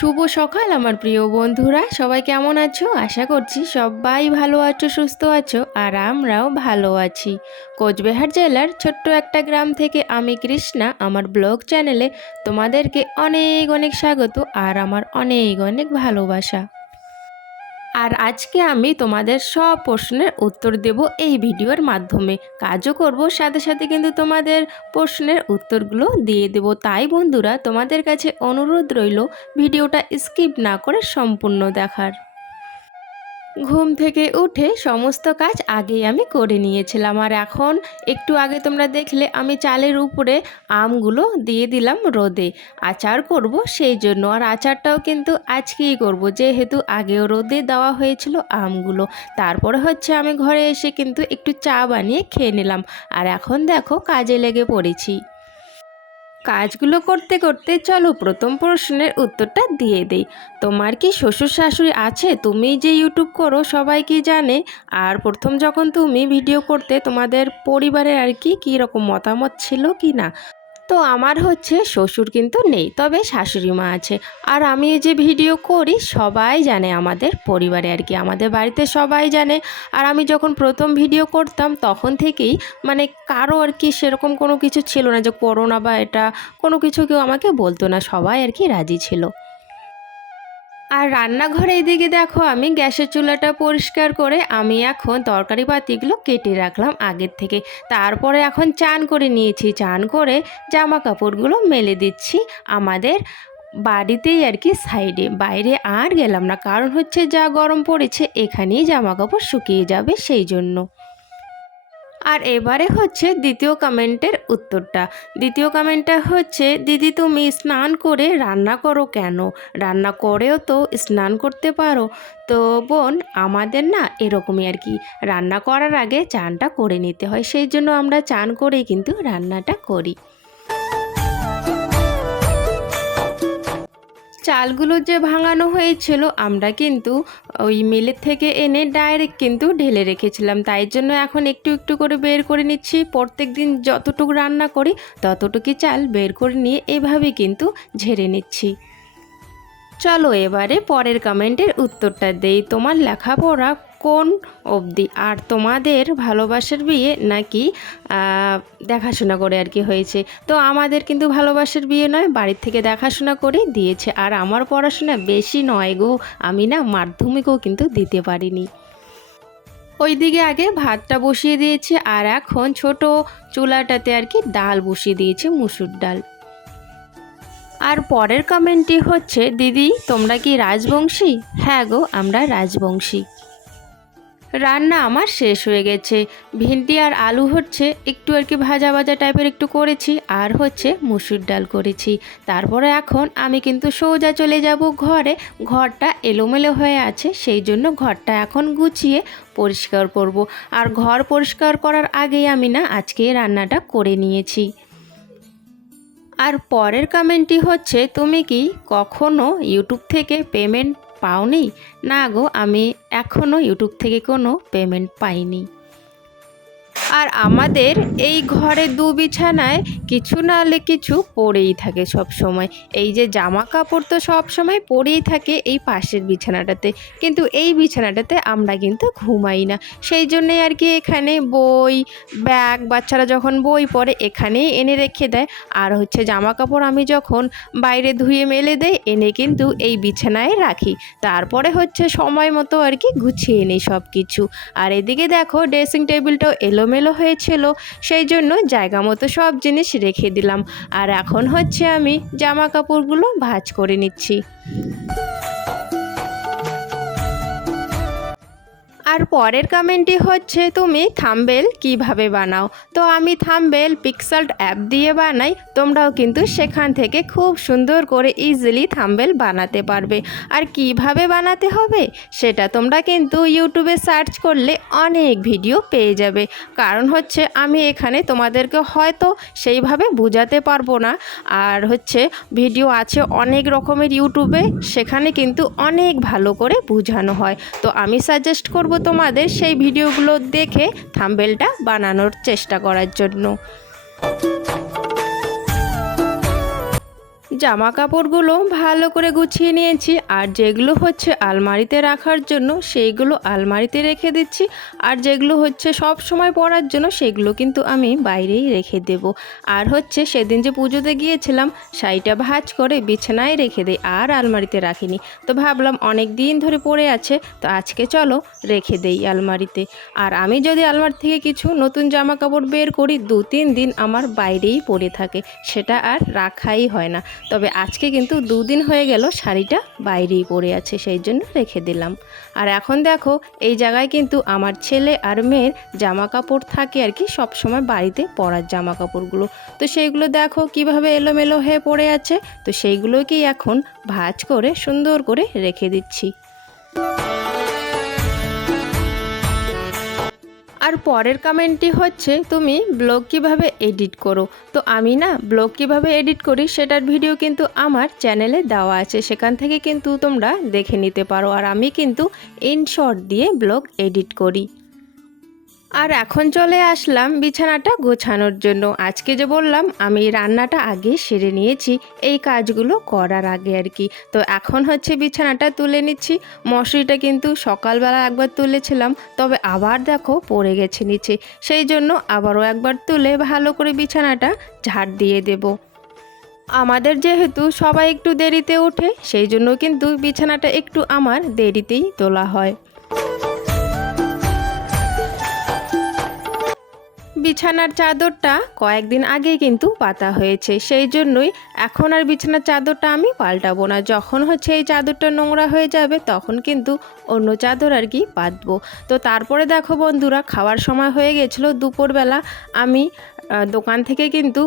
শুভ সকাল আমার প্রিয় বন্ধুরা। সবাই কেমন আছো? আশা করছি সবাই ভালো আছো, সুস্থ আছো, আর আমরাও ভালো আছি। কোচবিহার জেলার ছোট্ট একটা গ্রাম থেকে আমি কৃষ্ণা, আমার ব্লগ চ্যানেলে তোমাদেরকে অনেক অনেক স্বাগত আর আমার অনেক অনেক ভালোবাসা। আর আজকে আমি তোমাদের সব প্রশ্নের উত্তর দেব এই ভিডিওর মাধ্যমে। কাজও করব, সাথে সাথে কিন্তু তোমাদের প্রশ্নের উত্তরগুলো দিয়ে দেব। তাই বন্ধুরা, তোমাদের কাছে অনুরোধ রইল, ভিডিওটা স্কিপ না করে সম্পূর্ণ দেখার। ঘুম থেকে উঠে সমস্ত কাজ আগেই আমি করে নিয়েছিলাম। আর এখন একটু আগে তোমরা দেখলে আমি চালের উপরে আমগুলো দিয়ে দিলাম রোদে। আচার করব সেই জন্য। আর আচারটাও কিন্তু আজকেই করব। যেহেতু আগেও রোদে দেওয়া হয়েছিল আমগুলো। তারপরে হচ্ছে আমি ঘরে এসে কিন্তু একটু চা বানিয়ে খেয়ে নিলাম। আর এখন দেখো কাজে লেগে পড়েছি। কাজগুলো করতে করতে চলো প্রথম প্রশ্নের উত্তরটা দিয়ে দেই। তোমার কি শ্বশুর শাশুড়ি আছে? তুমি যে ইউটিউব করো, সবাই কি জানে? আর প্রথম যখন তুমি ভিডিও করতে, তোমাদের পরিবারের আর কি কী রকম মতামত ছিল কি না তো আমার হচ্ছে শ্বশুর কিন্তু নেই, তবে শাশুড়ি মা আছে। আর আমি যে ভিডিও করি, সবাই জানে আমাদের পরিবারে আর কি, আমাদের বাড়িতে সবাই জানে। আর আমি যখন প্রথম ভিডিও করতাম, তখন থেকেই মানে কারও আর কি সেরকম কোনো কিছু ছিল না যে, করোনা বা এটা কোনো কিছু কেউ আমাকে বলতো না, সবাই আর কি রাজি ছিল। আর রান্নাঘরে এদিকে দেখো, আমি গ্যাসের চুলাটা পরিষ্কার করে আমি এখন তরকারি পাতিগুলো কেটে রাখলাম আগের থেকে। তারপরে এখন চান করে নিয়েছি। চান করে জামা কাপড়গুলো মেলে দিচ্ছি আমাদের বাড়িতেই আর কি সাইডে। বাইরে আর গেলাম না, কারণ হচ্ছে যা গরম পড়েছে এখানেই জামা কাপড় শুকিয়ে যাবে সেই জন্য। আর এবারে হচ্ছে দ্বিতীয় কমেন্টের উত্তরটা। দ্বিতীয় কমেন্টটা হচ্ছে, দিদি তুমি স্নান করে রান্না করো কেন? রান্না করেও তো স্নান করতে পারো। তো বোন, আমাদের না এরকমই আর কি। রান্না করার আগে চানটা করে নিতে হয়, সেই জন্য আমরা চান করেই কিন্তু রান্নাটা করি। চালগুলো যে ভাঙানো হয়েছিল, আমরা কিন্তু ওই মিলের থেকে এনে ডাইরেক্ট কিন্তু ঢেলে রেখেছিলাম। তাই জন্য এখন একটু একটু করে বের করে নিচ্ছি। প্রত্যেক দিন যতটুকু রান্না করি ততটুকু চাল বের করে নিয়ে এভাবে কিন্তু ঝেড়ে নিচ্ছি। চলো এবারে পরের কমেন্টের উত্তরটা দেই। তোমার লেখাপড়া কোন অবধি? আর তোমাদের ভালোবাসার বিয়ে নাকি দেখাশোনা করে আর কি হয়েছে? তো আমাদের কিন্তু ভালোবাসার বিয়ে নয়, বাড়ির থেকে দেখাশোনা করে দিয়েছে। আর আমার পড়াশোনা বেশি নয় গো, আমি না মাধ্যমিকও কিন্তু দিতে পারিনি। ওইদিকে আগে ভাতটা বসিয়ে দিয়েছি, আর এখন ছোট চুলাটাতে আর কি ডাল বসিয়ে দিয়েছে, মুসুর ডাল। আর পরের কমেন্টটি হচ্ছে, দিদি, তোমরা কি রাজবংশী? হ্যাঁ গো, আমরা রাজবংশী। রান্না আমার শেষ হয়ে গেছে। ভিন্ডি আর আলু হচ্ছে একটু আর কি ভাজা ভাজা টাইপের একটু করেছি, আর হচ্ছে মুসুর ডাল করেছি। তারপরে এখন আমি কিন্তু সোজা চলে যাব ঘরে। ঘরটা এলোমেলো হয়ে আছে, সেই জন্য ঘরটা এখন গুছিয়ে পরিষ্কার করব। আর ঘর পরিষ্কার করার আগেই আমি না আজকে রান্নাটা করে নিয়েছি। আর পরের কমেন্টটি হচ্ছে, তুমি কি কখনো ইউটিউব থেকে পেমেন্ট পাওনি? না গো আমি এখনও ইউটিউব থেকে কোনো পেমেন্ট পাইনি। আর আমাদের এই ঘরে দু বিছানায় কিছু না হলে কিছু পড়েই থাকে সব সময় এই যে জামা কাপড় তো সব সময় পরেই থাকে এই পাশের বিছানাটাতে। কিন্তু এই বিছানাটাতে আমরা কিন্তু ঘুমাই না। সেই জন্যে আর কি এখানে বই, ব্যাগ, বাচ্চারা যখন বই পড়ে এখানেই এনে রেখে দেয়। আর হচ্ছে জামা কাপড় আমি যখন বাইরে ধুয়ে মেলে দেয় এনে কিন্তু এই বিছানায় রাখি। তারপরে হচ্ছে সময় মতো আর কি গুছিয়ে নিই সব কিছু আর এদিকে দেখো ড্রেসিং টেবিলটাও এলোমেলো হয়েছিল, সেই জন্য জায়গা মতো সব জিনিস রেখে দিলাম। আর এখন হচ্ছে আমি জামা কাপড়গুলো ভাঁজ করে নিচ্ছি। আর পরের কমেন্টটি হচ্ছে, তুমি থাম্বেল কীভাবে বানাও? তো আমি থাম্বেল পিক্সাল্ট অ্যাপ দিয়ে বানাই, তোমরাও কিন্তু সেখান থেকে খুব সুন্দর করে ইজিলি থাম্বেল বানাতে পারবে। আর কীভাবে বানাতে হবে? সেটা তোমরা কিন্তু ইউটিউবে সার্চ করলে অনেক ভিডিও পেয়ে যাবে। কারণ হচ্ছে, আমি এখানে তোমাদেরকে হয়তো সেইভাবে বোঝাতে পারব না। আর হচ্ছে ভিডিও আছে অনেক রকমের ইউটিউবে সেখানে কিন্তু অনেক ভালো করে বোঝানো হয়। তো আমি সাজেস্ট করব তোমাদের সেই ভিডিওগুলো দেখে থাম্বেলটা বানানোর চেষ্টা করার জন্য। জামা কাপড়গুলো ভালো করে গুছিয়ে নিয়েছি আর যেগুলো হচ্ছে আলমারিতে রাখার জন্য সেইগুলো আলমারিতে রেখে দিচ্ছি আর যেগুলো হচ্ছে সব সময় পরার জন্য সেগুলো কিন্তু আমি বাইরেই রেখে দেব। আর হচ্ছে সেদিন যে পুজোতে গিয়েছিলাম শাড়িটা ভাজ করে বিছানায় রেখে দিই আর আলমারিতে রাখিনি। তো ভাবলাম অনেক দিন ধরে পড়ে আছে তো আজকে চলো রেখে দেই আলমারিতে। আর আমি যদি আলমারি থেকে কিছু নতুন জামা কাপড় বের করি দু তিন দিন আমার বাইরেই পড়ে থাকে, সেটা আর রাখাই হয় না। তবে আজকে কিন্তু দুদিন হয়ে গেল শাড়িটা বাইরেই পড়ে আছে, সেই জন্য রেখে দিলাম। আর এখন দেখো, এই জায়গায় কিন্তু আমার ছেলে আর মেয়ের জামা কাপড় থাকে আর কি, সবসময় বাড়িতে পরার জামা কাপড়গুলো তো সেইগুলো দেখো কীভাবে এলোমেলো হয়ে পড়ে আছে, তো সেইগুলোকেই এখন ভাজ করে সুন্দর করে রেখে দিচ্ছি। আর পরের কমেন্টটি হচ্ছে, তুমি ব্লগ কীভাবে এডিট করো? তো আমি না ব্লগ কীভাবে এডিট করি সেটার ভিডিও কিন্তু আমার চ্যানেলে দেওয়া আছে। সেখান থেকে কিন্তু তোমরা দেখে নিতে পারো। আর আমি কিন্তু ইনশর্ট দিয়ে ব্লগ এডিট করি। আর এখন চলে আসলাম বিছানাটা গোছানোর জন্য। আজকে যে বললাম, আমি রান্নাটা আগে সেরে নিয়েছি, এই কাজগুলো করার আগে আর কি। তো এখন হচ্ছে বিছানাটা তুলে নিচ্ছি। মশারিটা কিন্তু সকালবেলা একবার তুলেছিলাম, তবে আবার দেখো পড়ে গেছে নিচে। সেই জন্য আবারও একবার তুলে ভালো করে বিছানাটা ঝাড় দিয়ে দেবো। আমাদের যেহেতু সবাই একটু দেরিতে ওঠে, সেই জন্য কিন্তু বিছানাটা একটু আমার দেরিতেই তোলা হয়। বিছানার চাদরটা কয়েকদিন আগে কিন্তু পাতা হয়েছে। সেই জন্যই এখন আর বিছানার চাদরটা আমি পাল্টাবো না। যখন হচ্ছে এই চাদরটা নোংরা হয়ে যাবে, তখন কিন্তু অন্য চাদর আর কি পাতবো। তো তারপরে দেখো বন্ধুরা, খাওয়ার সময় হয়ে গেছিল, দুপুরবেলা আমি দোকান থেকে কিন্তু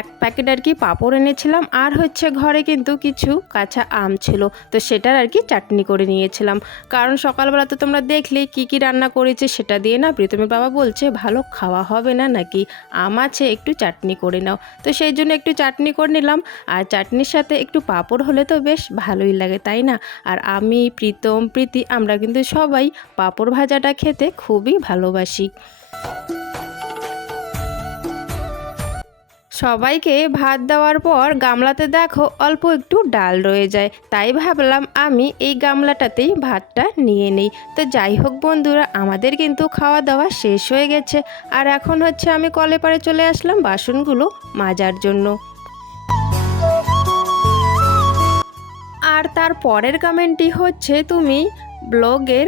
এক প্যাকেট আর কি পাঁপড় এনেছিলাম। আর হচ্ছে ঘরে কিন্তু কিছু কাঁচা আম ছিল। তো সেটার আর কি চাটনি করে নিয়েছিলাম। কারণ সকালবেলা তো তোমরা দেখলে কি কি রান্না করেছে সেটা দিয়ে না প্রীতমের বাবা বলছে, ভালো খাওয়া হবে না নাকি? আম আছে, একটু চাটনি করে নাও। তো সেই জন্য একটু চাটনি করে নিলাম। আর চাটনির সাথে একটু পাঁপড় হলে তো বেশ ভালোই লাগে, তাই না? আর আমি, প্রীতম, প্রীতি আমরা কিন্তু সবাই পাঁপড় ভাজাটা খেতে খুবই ভালোবাসি। সবাইকে ভাত দেওয়ার পর গামলাতে দেখো অল্প একটু ডাল রয়ে যায়। তাই ভাবলাম আমি এই গামলাটাতেই ভাতটা নিয়ে নিই। তো যাই হোক বন্ধুরা, আমাদের কিন্তু খাওয়া দাওয়া শেষ হয়ে গেছে। আর এখন হচ্ছে আমি কলে পারে চলে আসলাম বাসনগুলো মাজার জন্য। আর তার পরের কমেন্টটি হচ্ছে, তুমি ব্লগের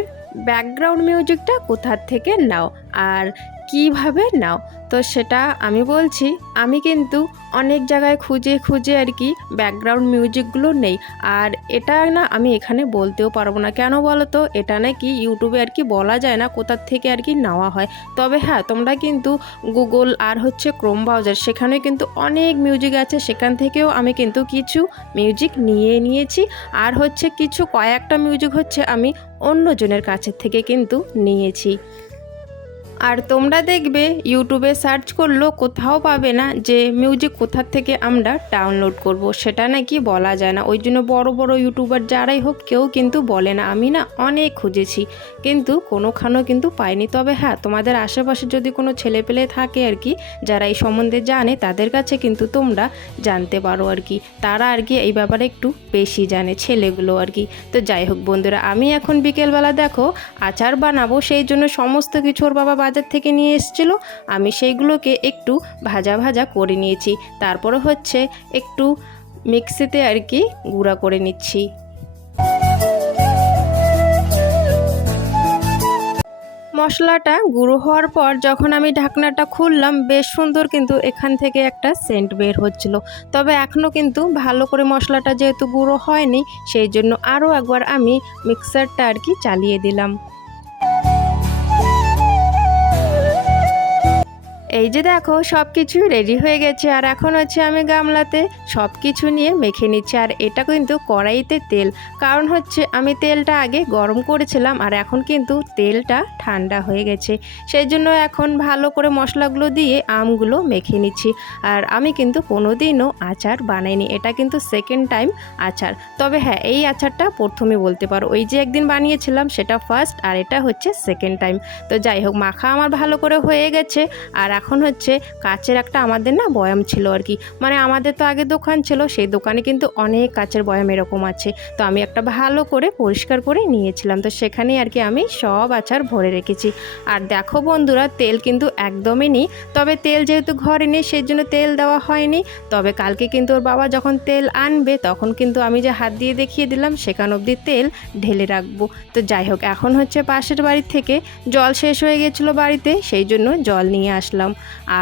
ব্যাকগ্রাউন্ড মিউজিকটা কোথার থেকে নাও? আর কীভাবে নাও? তো সেটা আমি বলছি, আমি কিন্তু অনেক জায়গায় খুঁজে খুঁজে আর কি ব্যাকগ্রাউন্ড মিউজিকগুলো নেই। আর এটা না আমি এখানে বলতেও পারব না। কেন বলো তো? এটা নাকি ইউটিউবে আর কি বলা যায় না কোথার থেকে আর কি নেওয়া হয়। তবে হ্যাঁ তোমরা কিন্তু গুগল আর হচ্ছে ক্রোম ব্রাউজার সেখানে কিন্তু অনেক মিউজিক আছে। সেখান থেকেও আমি কিন্তু কিছু মিউজিক নিয়ে নিয়েছি। আর হচ্ছে কিছু কয়েকটা মিউজিক হচ্ছে আমি অন্যজনের কাছের থেকে কিন্তু নিয়েছি। আর তোমরা দেখবে ইউটিউবে সার্চ করলেও কোথাও পাবে না যে মিউজিক কোথার থেকে আমরা ডাউনলোড করব। সেটা নাকি বলা যায় না। ওই জন্য বড় বড় ইউটিউবার যারাই হোক, কেউ কিন্তু বলে না। আমি না অনেক খুঁজেছি, কিন্তু কোনোখানেও কিন্তু পাইনি। তবে হ্যাঁ তোমাদের আশেপাশে যদি কোনো ছেলে পেলে থাকে আর কি, যারা এই সম্বন্ধে জানে, তাদের কাছে কিন্তু তোমরা জানতে পারো আর কি। তারা আর কি এই ব্যাপারে একটু বেশি জানে, ছেলেগুলো আর কি। তো যাই হোক বন্ধুরা, আমি এখন বিকেলবেলা দেখো, আচার বানাবো, সেই জন্য সমস্ত কিছু ওর বাবা বাজার থেকে নিয়ে এসেছিল। আমি সেইগুলোকে একটু ভাজা ভাজা করে নিয়েছি। তারপরে হচ্ছে একটু মিক্সিতে আর কি গুঁড়া করে নিচ্ছি। মশলাটা গুঁড়ো হওয়ার পর যখন আমি ঢাকনাটা খুললাম, বেশ সুন্দর কিন্তু এখান থেকে একটা সেন্ট বের হচ্ছিল। তবে এখনও কিন্তু ভালো করে মশলাটা যেহেতু গুঁড়ো হয়নি, সেই জন্য আরও একবার আমি মিক্সারটা আর কি চালিয়ে দিলাম। এই যে দেখো সব কিছু রেডি হয়ে গেছে। আর এখন হচ্ছে আমি গামলাতে সব কিছু নিয়ে মেখে নিচ্ছি। আর এটা কিন্তু কড়াইতে তেল। কারণ হচ্ছে আমি তেলটা আগে গরম করেছিলাম আর এখন কিন্তু তেলটা ঠান্ডা হয়ে গেছে। সেই জন্য এখন ভালো করে মশলাগুলো দিয়ে আমগুলো মেখে নিচ্ছি। আর আমি কিন্তু কোনো দিনও আচার বানাইনি। এটা কিন্তু সেকেন্ড টাইম আচার। তবে হ্যাঁ এই আচারটা প্রথমে বলতে পারো। ওই যে একদিন বানিয়েছিলাম, সেটা ফার্স্ট আর এটা হচ্ছে সেকেন্ড টাইম তো যাই হোক, মাখা আমার ভালো করে হয়ে গেছে। আর এখন হচ্ছে কাচের একটা আমাদের না বয়াম ছিল আর কি। মানে আমাদের তো আগে দোকান ছিল, সেই দোকানে কিন্তু অনেক কাচের বয়াম এরকম আছে। তো আমি একটা ভালো করে পরিষ্কার করে নিয়েছিলাম। তো সেখানেই আর কি আমি সব আচার ভরে রেখেছি। আর দেখো বন্ধুরা, তেল কিন্তু একদমই নেই। তবে তেল যেহেতু ঘরে নেই, সেই জন্য তেল দেওয়া হয়নি। তবে কালকে কিন্তু ওর বাবা যখন তেল আনবে, তখন কিন্তু আমি যে হাত দিয়ে দেখিয়ে দিলাম, সেখান অবধি তেল ঢেলে রাখব। তো যাই হোক, এখন হচ্ছে পাশের বাড়ি থেকে জল শেষ হয়ে গেছিল বাড়িতে, সেই জন্য জল নিয়ে আসলাম।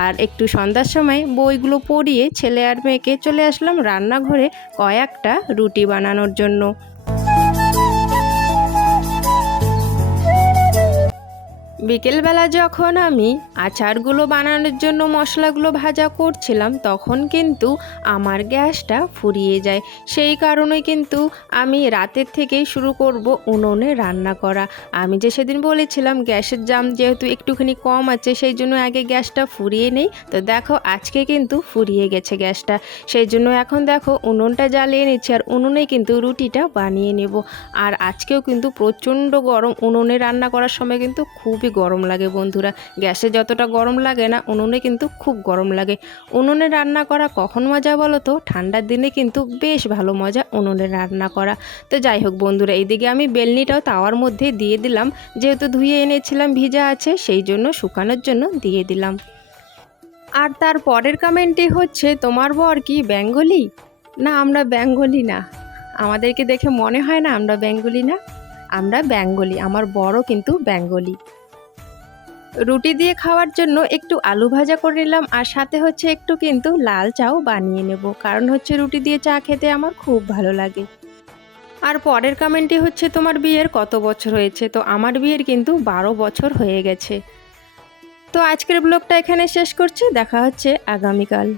আর একটু সন্ধ্যার সময় বইগুলো পড়িয়ে ছেলে আর মেয়েকে চলে আসলাম রান্নাঘরে কয়েকটা রুটি বানানোর জন্য। বিকেলবেলা যখন আমি আচারগুলো বানানোর জন্য মশলাগুলো ভাজা করছিলাম, তখন কিন্তু আমার গ্যাসটা ফুরিয়ে যায়। সেই কারণে কিন্তু আমি রাতের থেকেই শুরু করব উনুনে রান্না করা। আমি যে সেদিন বলেছিলাম, গ্যাসের জাম যেহেতু একটুখানি কম আছে, সেই জন্য আগে গ্যাসটা ফুরিয়ে নেই। তো দেখো, আজকে কিন্তু ফুরিয়ে গেছে গ্যাসটা। সেই জন্য এখন দেখো, উনুনটা জ্বালিয়ে নিচ্ছি আর উনুনে কিন্তু রুটিটা বানিয়ে নেব। আর আজকেও কিন্তু প্রচণ্ড গরম, উনুনে রান্না করার সময় কিন্তু খুবই গরম লাগে বন্ধুরা। গ্যাসে যতটা গরম লাগে না, উনুনে কিন্তু খুব গরম লাগে। উনুনে রান্না করা কখন মজা বলো তো? ঠান্ডার দিনে কিন্তু বেশ ভালো মজা উনুনে রান্না করা। তো যাই হোক বন্ধুরা, এইদিকে আমি বেলনিটাও তাওয়ার মধ্যে দিয়ে দিলাম। যেহেতু ধুয়ে এনেছিলাম, ভিজা আছে, সেই জন্য শুকানোর জন্য দিয়ে দিলাম। আর তার পরের কমেন্টটি হচ্ছে, তোমার বর কি বেঙ্গলি? না, আমরা বেঙ্গলি না। আমাদেরকে দেখে মনে হয় না আমরা বেঙ্গলি না? আমরা বেঙ্গলি, আমার বড় কিন্তু বেঙ্গলি। রুটি দিয়ে খাওয়ার জন্য একটু আলু ভাজা করে নিলাম, আর সাথে হচ্ছে একটু কিন্তু লাল চাও বানিয়ে নেব। কারণ হচ্ছে রুটি দিয়ে চা খেতে আমার খুব ভালো লাগে। আর পরের কমেন্টটি হচ্ছে তোমার বিয়ের কত বছর হয়েছে? তো আমার বিয়ের কিন্তু বারো বছর হয়ে গেছে। তো আজকের ব্লগটা এখানে শেষ করছি, দেখা হচ্ছে আগামীকাল।